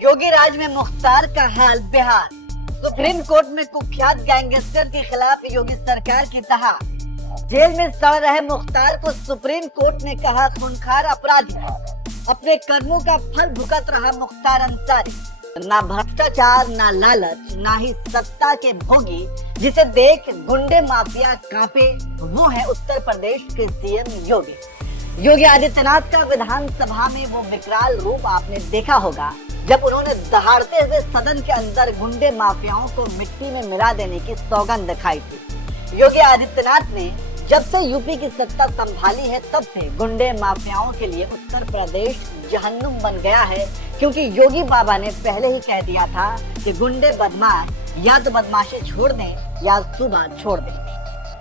योगी राज में मुख्तार का हाल बेहाल। सुप्रीम कोर्ट में कुख्यात गैंगस्टर के खिलाफ योगी सरकार की तहा। जेल में सड़ रहे मुख्तार को सुप्रीम कोर्ट ने कहा खूंखार अपराधी। अपने कर्मों का फल भुगत रहा मुख्तार अंसारी। ना भ्रष्टाचार, ना लालच, ना ही सत्ता के भोगी, जिसे देख गुंडे माफिया कांपे, वो है उत्तर प्रदेश के सीएम योगी आदित्यनाथ का विधानसभा में वो विकराल रूप आपने देखा होगा जब उन्होंने दहाड़ते हुए सदन के अंदर गुंडे माफियाओं को मिट्टी में मिला देने की सौगंध दिखाई थी। योगी आदित्यनाथ ने जब से यूपी की सत्ता संभाली है तब से गुंडे माफियाओं के लिए उत्तर प्रदेश जहन्नुम बन गया है, क्योंकि योगी बाबा ने पहले ही कह दिया था कि गुंडे बदमाश या तो बदमाशी छोड़ दें या सुबह छोड़ दें,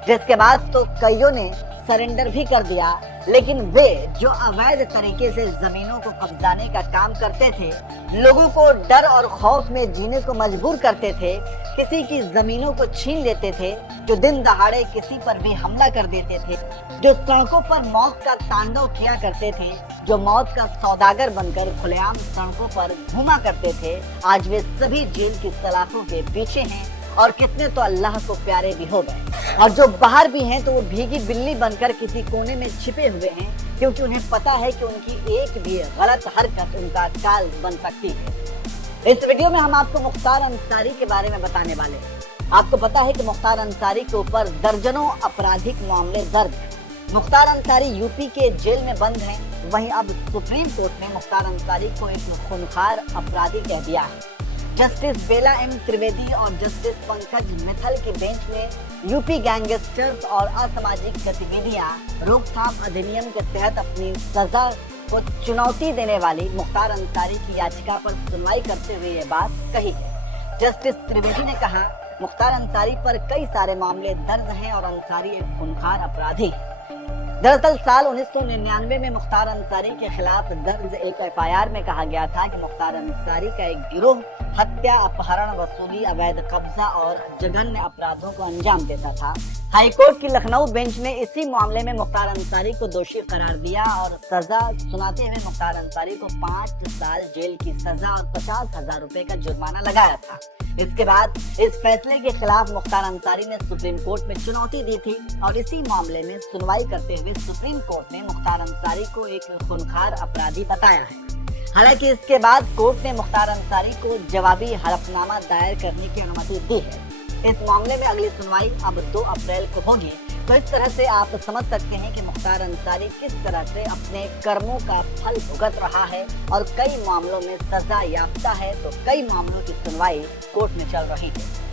जिसके बाद तो कईयों ने सरेंडर भी कर दिया। लेकिन वे जो अवैध तरीके से जमीनों को कब्जाने का काम करते थे, लोगों को डर और खौफ में जीने को मजबूर करते थे, किसी की जमीनों को छीन लेते थे, जो दिन दहाड़े किसी पर भी हमला कर देते थे, जो सड़कों पर मौत का तांडव किया करते थे, जो मौत का सौदागर बनकर खुलेआम सड़कों पर घूमा करते थे, आज वे सभी जेल की सलाखों के पीछे हैं और कितने तो अल्लाह को प्यारे भी हो गए। और जो बाहर भी हैं तो वो भीगी बिल्ली बनकर किसी कोने में छिपे हुए हैं, क्योंकि उन्हें पता है कि उनकी एक भी गलत हरकत उनका काल बन सकती है। इस वीडियो में हम आपको मुख्तार अंसारी के बारे में बताने वाले हैं। आपको पता है कि मुख्तार अंसारी के ऊपर दर्जनों आपराधिक मामले दर्ज हैं। मुख्तार अंसारी यूपी के जेल में बंद हैं। वहीं अब सुप्रीम कोर्ट ने मुख्तार अंसारी को एक खूंखार अपराधी कह दिया है। जस्टिस बेला एम त्रिवेदी और जस्टिस पंकज मित्तल की बेंच ने यूपी गैंगस्टर्स और असामाजिक गतिविधियां रोकथाम अधिनियम के तहत अपनी सजा को चुनौती देने वाली मुख्तार अंसारी की याचिका पर सुनवाई करते हुए ये बात कही है। जस्टिस त्रिवेदी ने कहा, मुख्तार अंसारी पर कई सारे मामले दर्ज हैं और अंसारी एक खूंखार अपराधी है। दरअसल साल 1999 में मुख्तार अंसारी के खिलाफ दर्ज एक एफआईआर में कहा गया था कि मुख्तार अंसारी का एक गिरोह हत्या, अपहरण, वसूली, अवैध कब्जा और जघन्य अपराधों को अंजाम देता था। हाईकोर्ट की लखनऊ बेंच ने इसी मामले में मुख्तार अंसारी को दोषी करार दिया और सजा सुनाते हुए मुख्तार अंसारी को 5 साल जेल की सजा और 50,000 रुपए का जुर्माना लगाया था। इसके बाद इस फैसले के खिलाफ मुख्तार अंसारी ने सुप्रीम कोर्ट में चुनौती दी थी और इसी मामले में सुनवाई करते हुए सुप्रीम कोर्ट ने मुख्तार अंसारी को एक खूंखार अपराधी बताया है। हालांकि इसके बाद कोर्ट ने मुख्तार अंसारी को जवाबी हलफनामा दायर करने की अनुमति दी है। इस मामले में अगली सुनवाई अब 2 अप्रैल को होगी। तो इस तरह से आप समझ सकते हैं कि मुख्तार अंसारी किस तरह से अपने कर्मों का फल भुगत रहा है और कई मामलों में सजा याफ्ता है, तो कई मामलों की सुनवाई कोर्ट में चल रही है।